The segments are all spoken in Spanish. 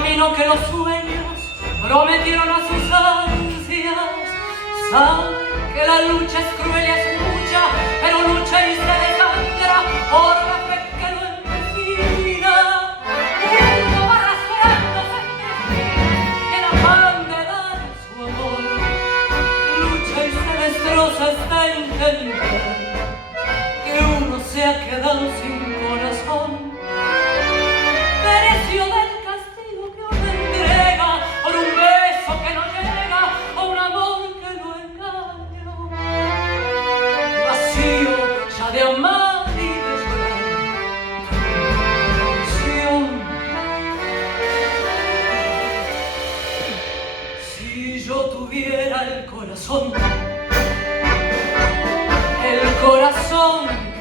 camino que los sueños prometieron a sus ansias. Sabe que la lucha es cruel y es mucha, pero lucha y se desangra por la fe que lo empecina. Uno va arrastrándose entre sí en afán de dar su amor. Lucha y se destroza hasta entender que uno se ha quedado sin corazón. Pereció del castigo que uno entrega por un beso que no llega o un amor que lo engaña. Vacío ya de amar y de llorar. Canción. Si yo tuviera el corazón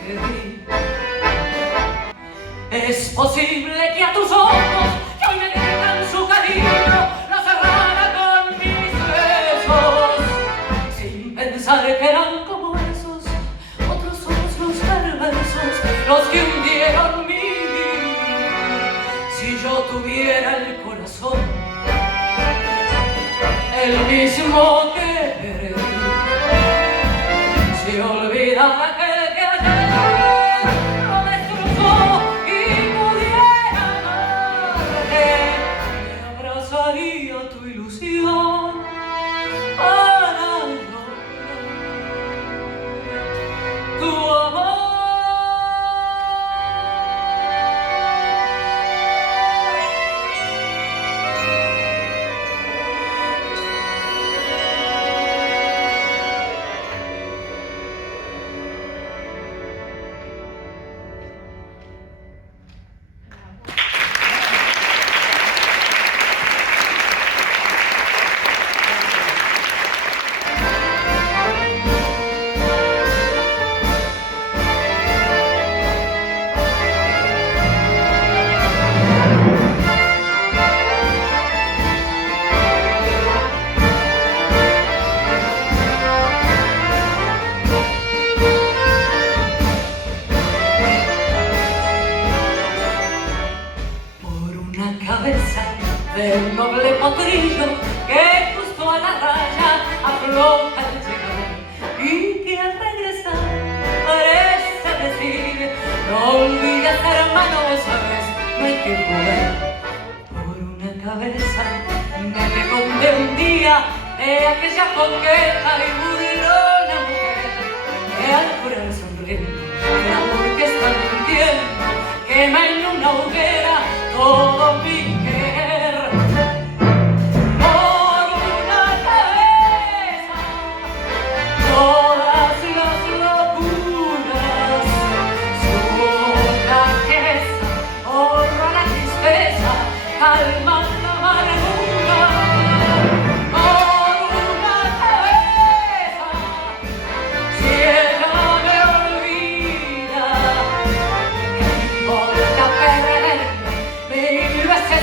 que di, es posible que a tus ojos que hoy me gritan su cariño lo cerrara con mis besos, sin pensar que eran como esos otros ojos los perversos, los que hundieron mi vida. Si yo tuviera el corazón, el mismo que perdí, si olvidara aquel que ayer lo destrozó y pudiera amarte, me abrazaría tu ilusión para lograr tu amor. Del noble potrillo que justo a la raya afloja al llegar y que al regresar parece decir: no olvides, hermano, sabes, no hay que jugar. Por una cabeza me recondé un día de aquella coqueta y burlona mujer que al curar sonriendo el amor que está mintiendo quema en una hoguera todo mi querer. Calma la amargura por una cabeza. Si ella me olvida, ¿qué importa perderme 1000 veces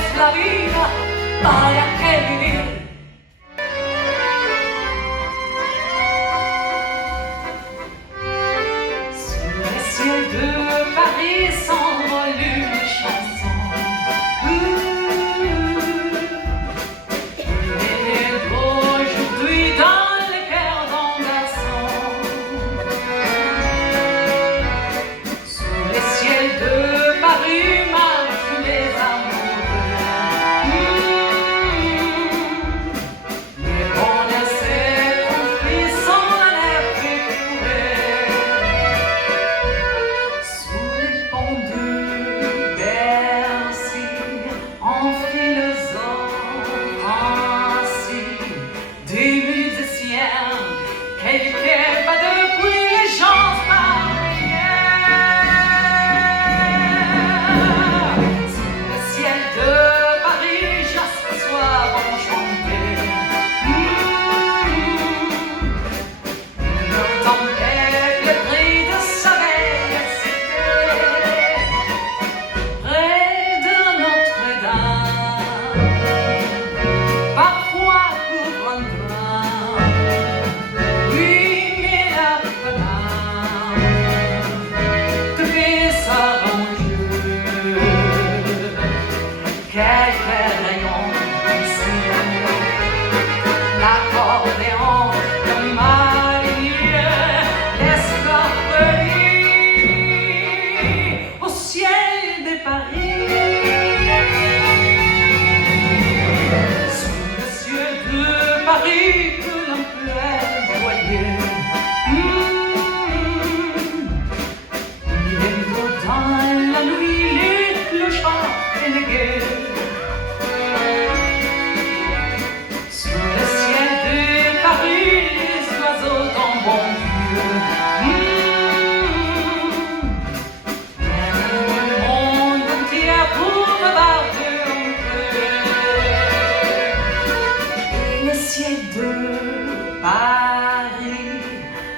Paris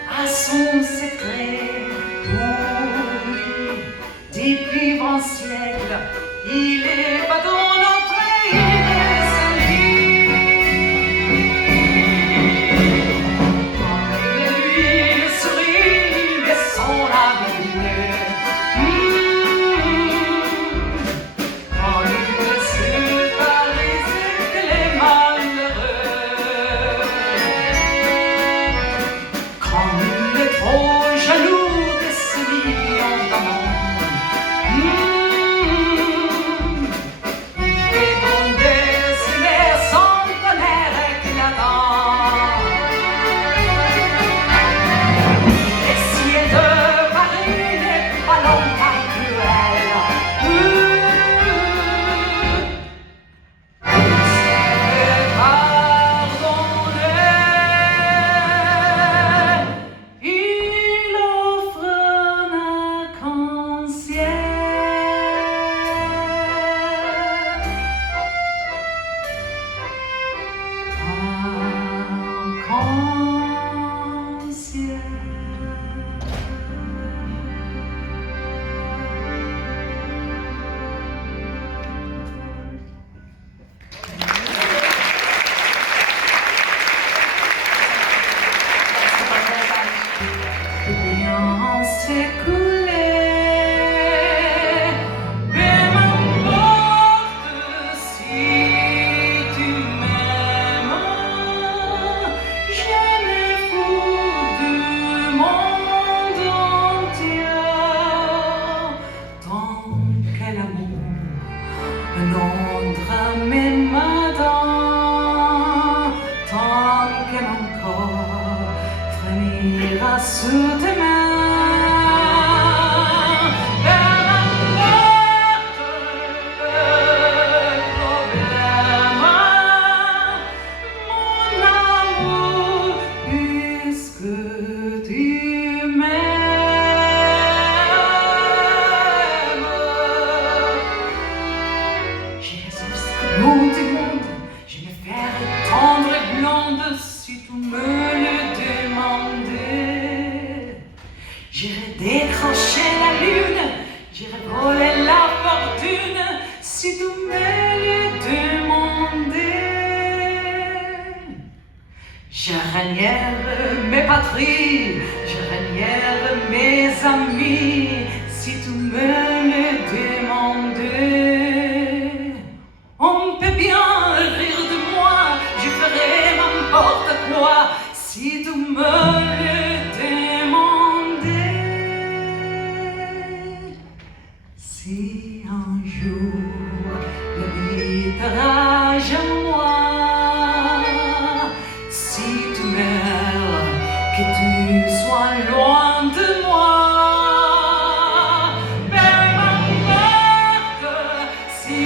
a son secret pour lui. Depuis 20 siècles, il est pas dans notre pays, mais celui. Et lui sourit, mais son avenir. Quand il ne sait pas que les malheureux. Quand il est trop jaloux de ce million d'amants. Il fait gronder ses nerfs sans tonnerre éclatant. Les ciels de Paris n'est pas longtemps cruel. C'est pardonné. Il offre un arc-en-ciel. Arc-en-ciel. Rien s'écoulait, mais m'importe si tu m'aimes. Je m'en fous du monde entier, tant que l'amour non drame et madame, tant que mon corps frémira sous tes mains. Et n'importe le problème, mon amour, puisque tu m'aimes. J'irai jusqu'au bout du monde, je me ferai tendre et blonde si tu me le demandais. J'irai décrocher la lune, j'irai voler la fortune si tu me le demandais. Je renière mes patries, je renière mes amis si tu me le demandais. On peut bien rire de moi, je ferai n'importe quoi si tu me le demandais. Si un jour le vitrage à moi, si tu meurs, que tu sois loin de moi. Mais m'importe si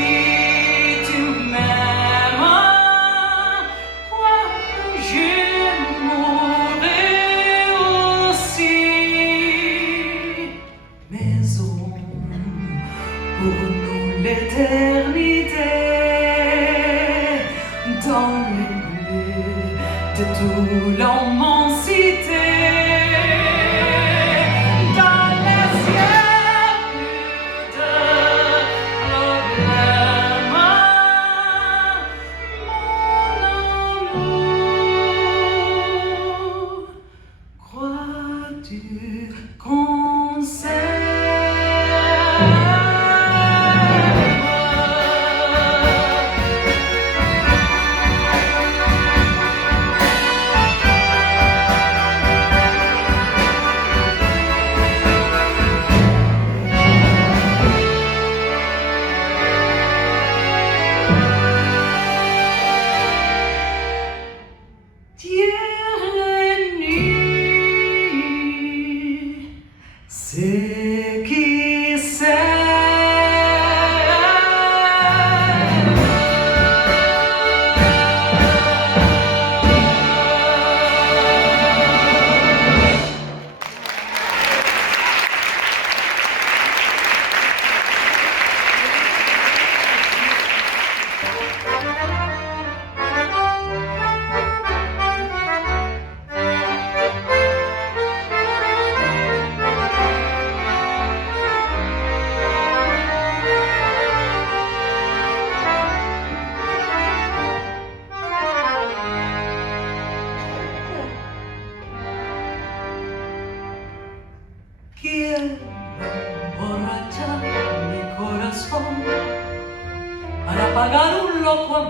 tu m'aimes, quoique je mourrai aussi. Mais aurons pour nous l'éternité dans les bleus de toute l'immensité. Dans les siècles de problèmes, mon amour, crois-tu qu'on s'aime?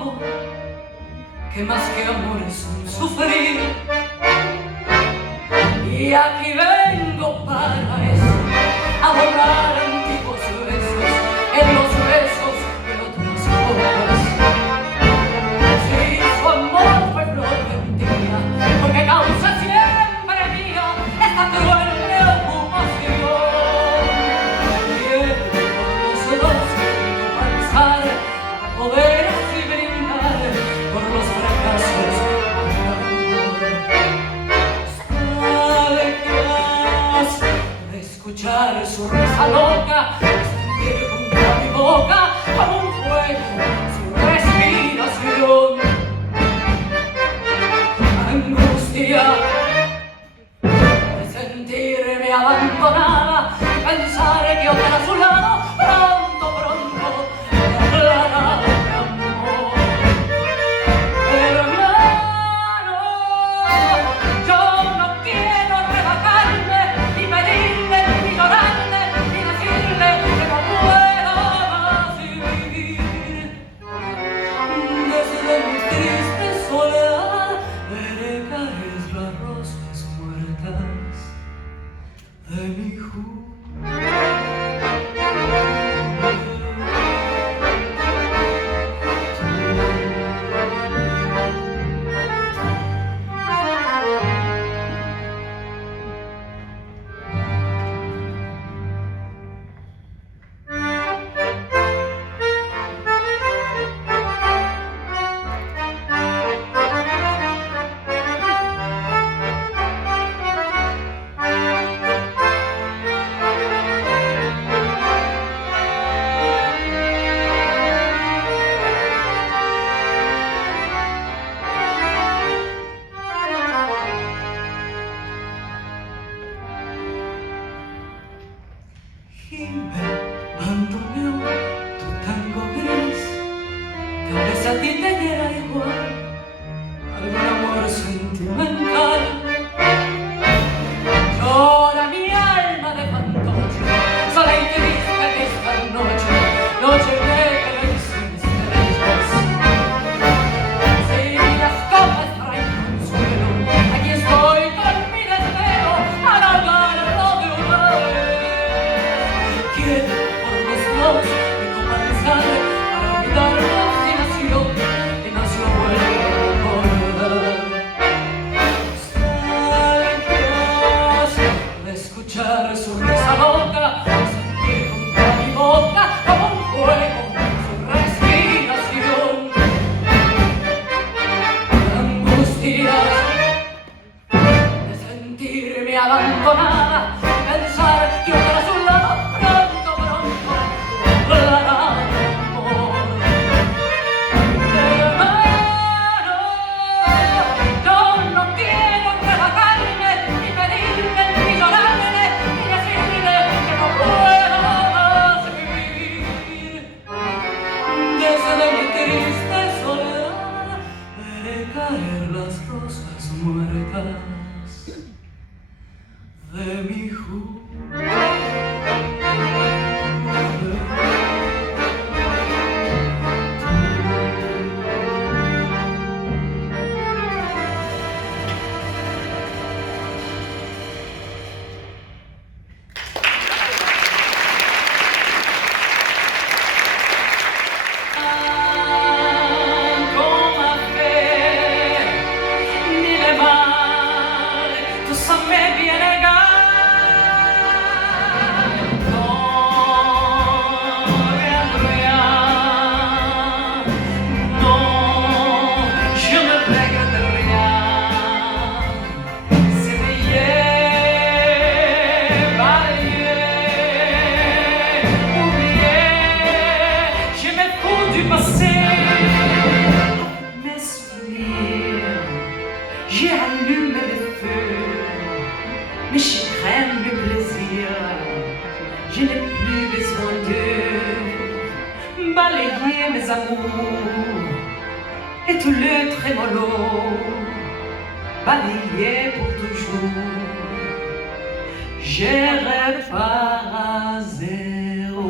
amor, que más que amor es un sufrir. Y aquí vengo para eso, a borrar antiguos besos en los besos de otros ojos. Si su amor fue flor de un día, porque causa siempre mía esta cruel preocupación. Quiero por los dos comenzar a poder así brindar por los fracasos del amor. De escuchar su risa loca, sentir junto a mi boca como un fuego su respiración. Angustia de sentirme abandonada y pensar que otra a su lado pronto me hablará de amor. Hermano, yo no quiero rebajarme, ni pedirle, ni llorarle, ni decirle que no puedo más vivir. Desde mi triste soledad veré caer las rosas muertas de mi juventud. Gime, bandoneón, tu tango gris, tal vez a ti te diera igual algún amor sentimental. Llora mi alma de fantoche, sola y triste que esta noche, noche negra y sin estrellas. Si las copas traen consuelo, aquí estoy con mi desvelo para ahogarlo de una vez. Quiero por los dos y comenzar para olvidar la obstinación que no se vuelve a recordar. Nostalgias de escuchar su risa loca, sentir junto a mi boca como un fuego su respiración. Angustias de sentirme abandonada y pensar que otra a su lado pronto hablará de amor. Hermano, yo no quiero rebajarme, ni pedirle, ni llorarle, ni decirle que no puedo más vivir. Desde mi triste soledad veré caer las rosas muertas de mi juventud. Comme a fait, dis-le mal, tout ça m'est bien égal. Non, rien de rien, non, je ne regrette rien. C'est hier, balayer, oublier, je me fous du passé. Mes souvenirs, j'ai allumé les feux, mes chagrins, mes plaisirs, je n'ai plus besoin d'eux. Balayer mes amours et tout le trémolo, balayer pour toujours. Je repars à zéro.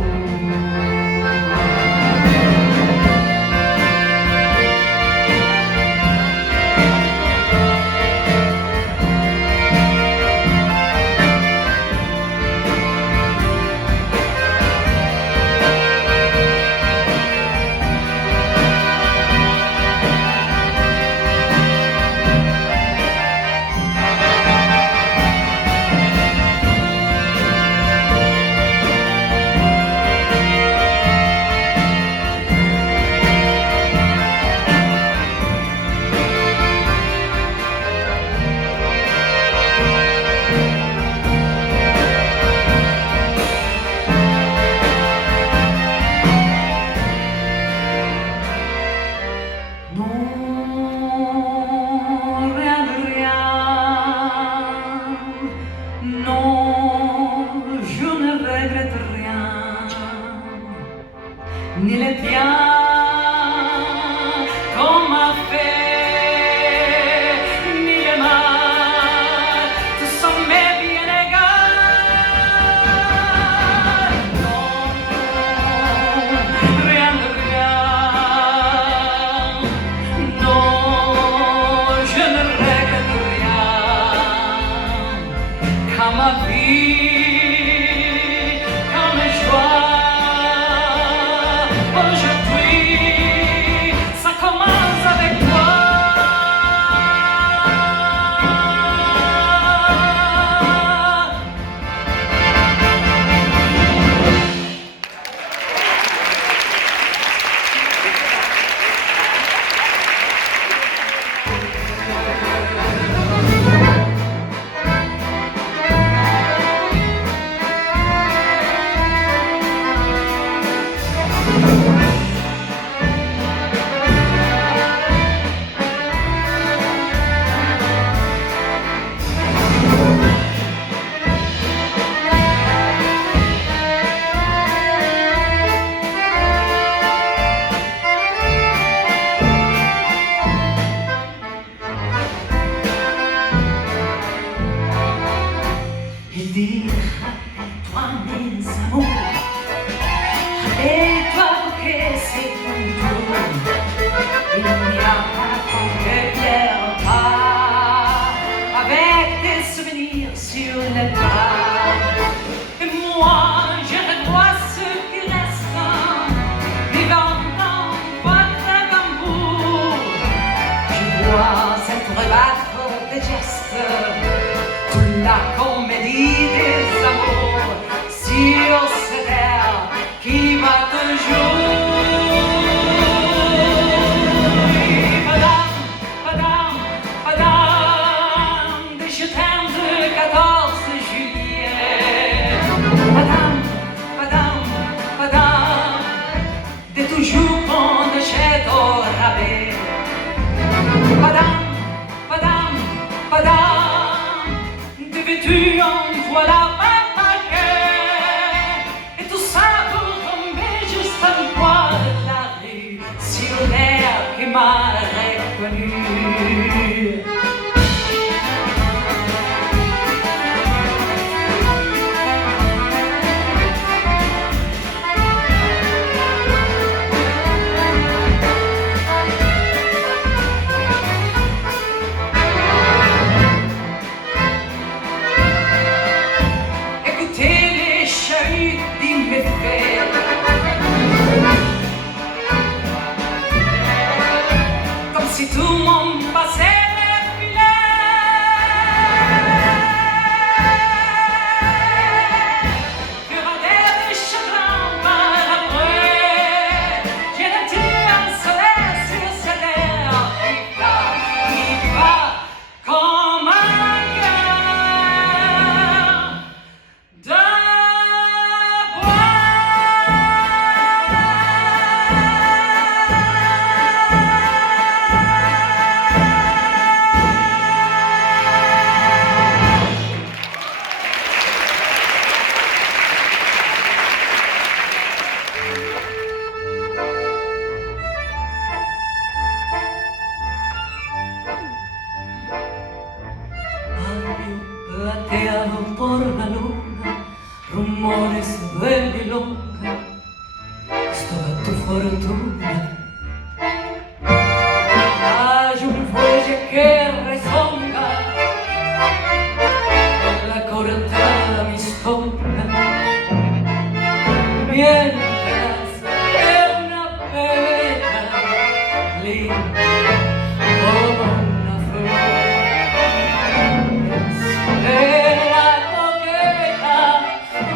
vie comme joie. Aujourd'hui, ça commence avec toi. Et dire, rappelle-toi mes amours, rappelle-toi que c'est ton tour. Il n'y a pas de pierre pas avec tes souvenirs sur les bras. Et moi, je revois ce qui reste, vivant dans votre tambour. Je vois cette rebattre des gestes, toute la comédie des amours sur cette terre qui va toujours. Madame, madame, madame, des je t'aime de 14 juillet. Madame, madame, madame, des toujours qu'on achète au rabais. Madame, madame, madame, devais-tu en voilà pas paquet. Et tout ça pour tomber juste un coin de la rue sur l'air qui m'a reconnu. Comme si tout le monde passait les filets. Fureur de chagrin par après, j'ai l'été un soleil sur cette terre qui va comme un cœur de bois. Plateado por la luna, rumores de milonga, es toda tu fortuna. Hay un fuelle que rezonga en la cortada mistonga, mientras en una pebeta linda como una flor. Era coqueta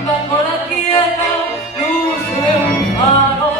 bajo la quieta luz de un faro.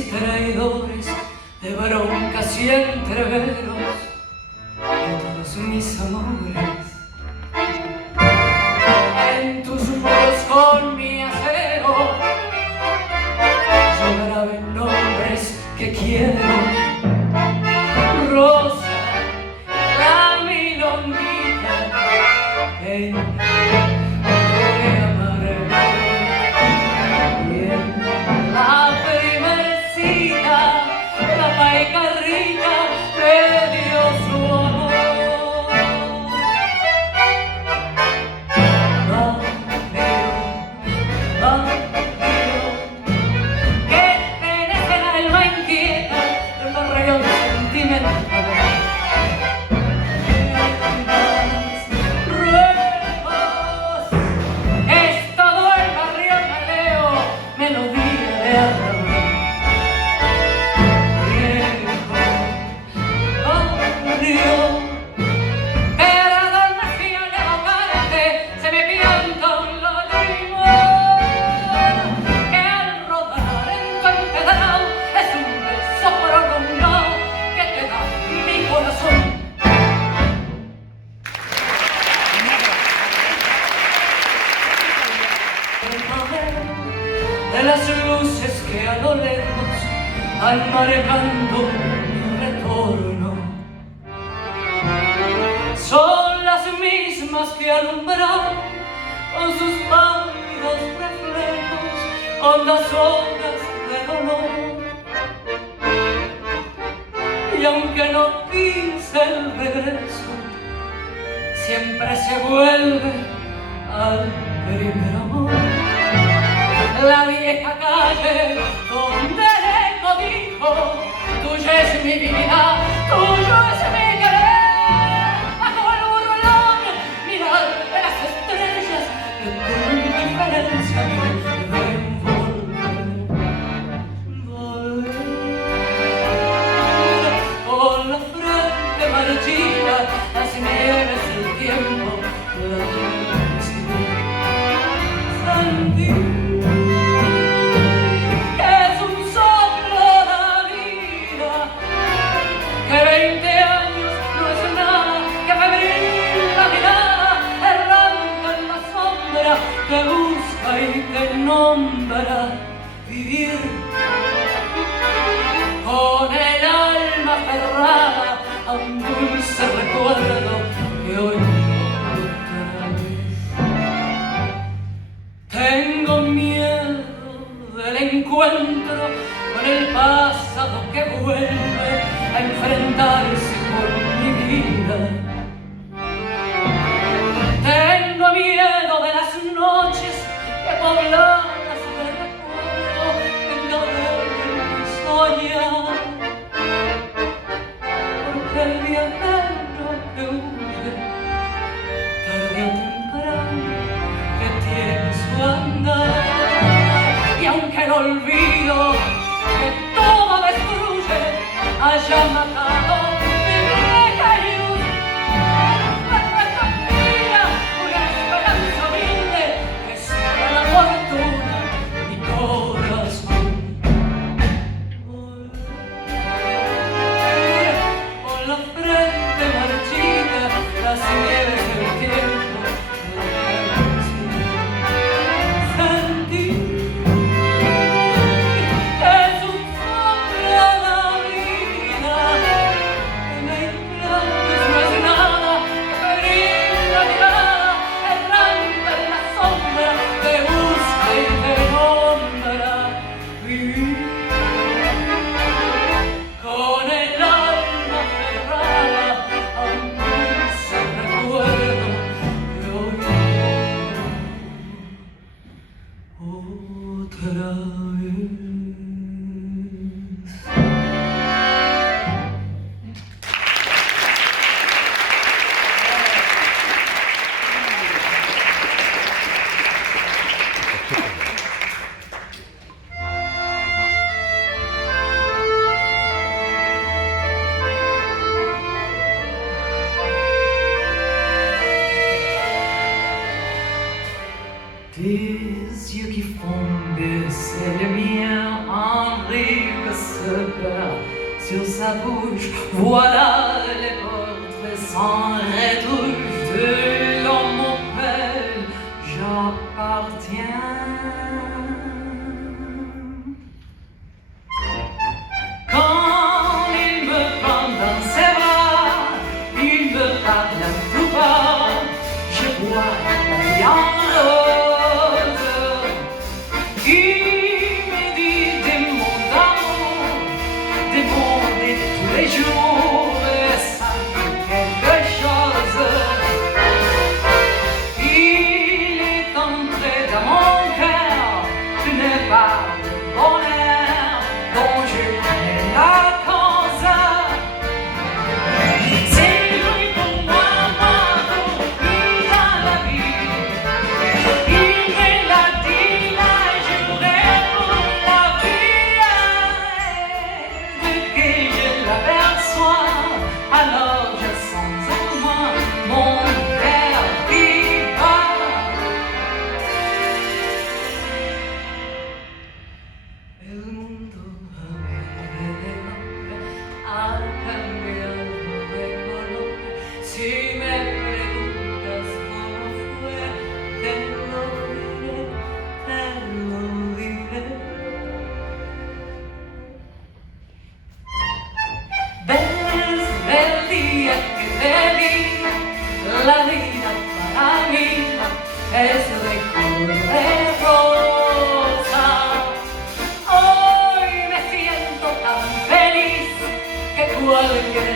y traidores, de broncas y entreveros, de todos mis amores. En tus muros con mi acero yo grabé nombres que quiero. Rosa, la milonguita que te amaré. Y en la primer cita, la paica rica me dio su amor. De las luces que a lo lejos van marcando mi retorno, son las mismas que alumbran con sus pálidos reflejos hondas horas de dolor. Y aunque no quise el regreso, siempre se vuelve al primer amor. La vieja calle donde el eco dijo: tuya es mi vida, tuyo es mi querer. Bajo el burlón mirar las estrellas que con indiferencia me ven volver. Con la frente marchita, las nieves del tiempo, la sentí. Que 20 años no es nada, que febril la mirada, errante en la sombra, que busca y que nombra vivir con el alma aferrada a un dulce recuerdo que hoy otra vez. Tengo miedo del encuentro con el pasado que vuelve a enfrentarse con mi vida. Tengo miedo de las noches que pobladas de recuerdo vengan a soñar, porque el viajero que huye tarde o temprano que tiene su andar. Y aunque el olvido que todo destruye haya matado mi vieja luz, nuestra vida, una esperanza humilde que sea la fortuna mi corazón. Con la frente marchita, las nieves del tiempo, sentí. Tes yeux qui font baisser les miens en rire sur sa bouche. Voilà les portraits sans retouche de l'homme auquel j'appartiens. Quand il me prend dans ses bras, il me parle à tout bas, je vois la vie en rose. Il me dit des mots d'amour, des mots de tous les jours, et ça fait quelque chose. Il est entré dans mon cœur une part de bonheur dont je connais la cause. C'est lui pour moi, pour lui dans la vie. Il me l'a dit, là, je mourrai pour la vie. Dès que je l'aperçois, alors je sens en moi mon cœur qui bat. El mundo ha cambiado de color. Si me preguntas cómo fue, te lo diré, te lo diré. ¿Ves el día que te vi? La vida para mí es de color de rosa. Hoy me siento tan feliz que cualquier